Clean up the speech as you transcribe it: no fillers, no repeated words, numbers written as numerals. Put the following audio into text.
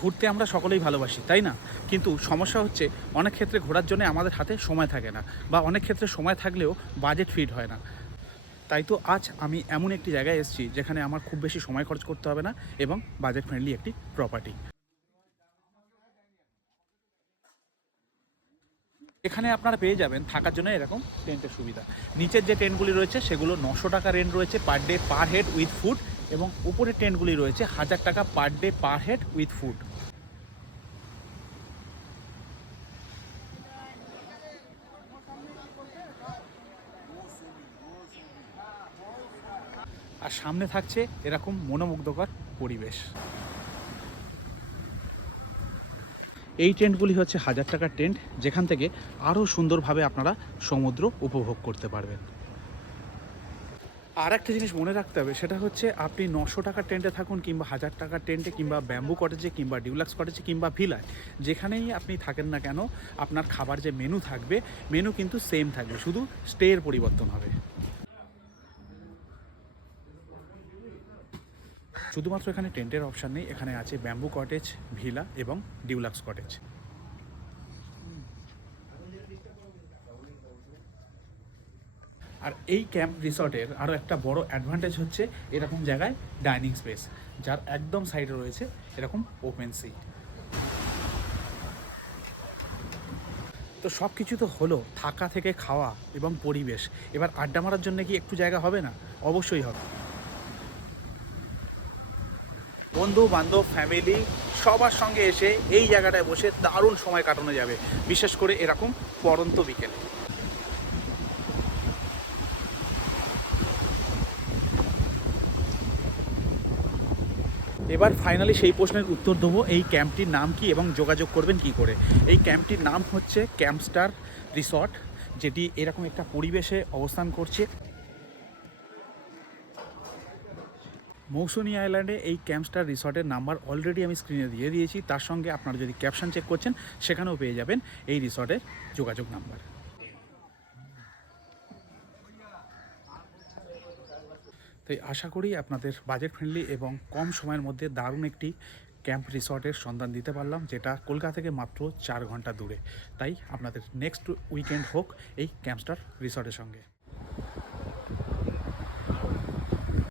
ঘুরতে আমরা সকলেই ভালোবাসি, তাই না? কিন্তু সমস্যা হচ্ছে অনেক ক্ষেত্রে ঘোরার জন্য আমাদের হাতে সময় থাকে না, বা অনেক ক্ষেত্রে সময় থাকলেও বাজেট ফিট হয় না। তাই তো আজ আমি এমন একটি জায়গায় এসেছি যেখানে আমার খুব বেশি সময় খরচ করতে হবে না এবং বাজেট ফ্রেন্ডলি একটি প্রপার্টি। এখানে আপনারা পেয়ে যাবেন থাকার জন্য এরকম টেন্টের সুবিধা। নিচের যে টেন্টগুলি রয়েছে সেগুলো 900 টাকা রেন্ট রয়েছে per day per head with food, এবং উপরের টেন্টগুলি রয়েছে 1000 টাকা per day per head with food. আর সামনে থাকছে এরকম মনোমুগ্ধকর পরিবেশ। এই টেন্টগুলি হচ্ছে 1000 টাকার টেন্ট, যেখান থেকে আরও সুন্দরভাবে আপনারা সমুদ্র উপভোগ করতে পারবেন। আর একটা জিনিস মনে রাখতে হবে, সেটা হচ্ছে আপনি 900 টাকার টেন্টে থাকুন কিংবা 1000 টাকার টেন্টে কিংবা ব্যাম্বু কটেজে কিংবা ডিউলাক্স কটেজে কিংবা ভিলায়, যেখানেই আপনি থাকেন না কেন, আপনার খাবার যে মেনু থাকবে, মেনু কিন্তু সেম থাকবে, শুধু স্টের পরিবর্তন হবে। শুধুমাত্র এখানে টেন্টের অপশান নেই, এখানে আছে ব্যাম্বু কটেজ, ভিলা এবং ডিউলাক্স কটেজ। আর এই ক্যাম্প রিসর্টের আরও একটা বড় অ্যাডভান্টেজ হচ্ছে এরকম জায়গায় ডাইনিং স্পেস, যার একদম সাইডে রয়েছে এরকম ওপেন সি। তো সব কিছু তো হলো, থাকা থেকে খাওয়া এবং পরিবেশ, এবার আড্ডা মারার জন্য কি একটু জায়গা হবে না? অবশ্যই হবে। বন্ধু বান্ধব ফ্যামিলি সবার সঙ্গে এসে এই জায়গাটায় বসে দারুণ সময় কাটানো যাবে, বিশেষ করে এরকম পড়ন্ত বিকেলে। এবার ফাইনালি সেই প্রশ্নের উত্তর দেবো, এই ক্যাম্পটির নাম কি এবং যোগাযোগ করবেন কি করে। এই ক্যাম্পটির নাম হচ্ছে ক্যাম্পস্টার রিসর্ট, যেটি এরকম একটা পরিবেশে অবস্থান করছে। মৌসুনি আইল্যান্ডে এই ক্যাম্পস্টার রিসর্টের নাম্বার অলরেডি আমি স্ক্রিনে দিয়ে দিয়েছি, তার সঙ্গে আপনারা যদি ক্যাপশন চেক করছেন সেখানেও পেয়ে যাবেন এই রিসর্টের যোগাযোগ নাম্বার। তাই আশা করি আপনাদের বাজেট ফ্রেন্ডলি এবং কম সময়ের মধ্যে দারুণ একটি ক্যাম্প রিসর্টের সন্ধান দিতে পারলাম, যেটা কলকাতা থেকে মাত্র 4 ঘন্টা দূরে। তাই আপনাদের নেক্সট উইকেন্ড হোক এই ক্যাম্পস্টার রিসর্টের সঙ্গে।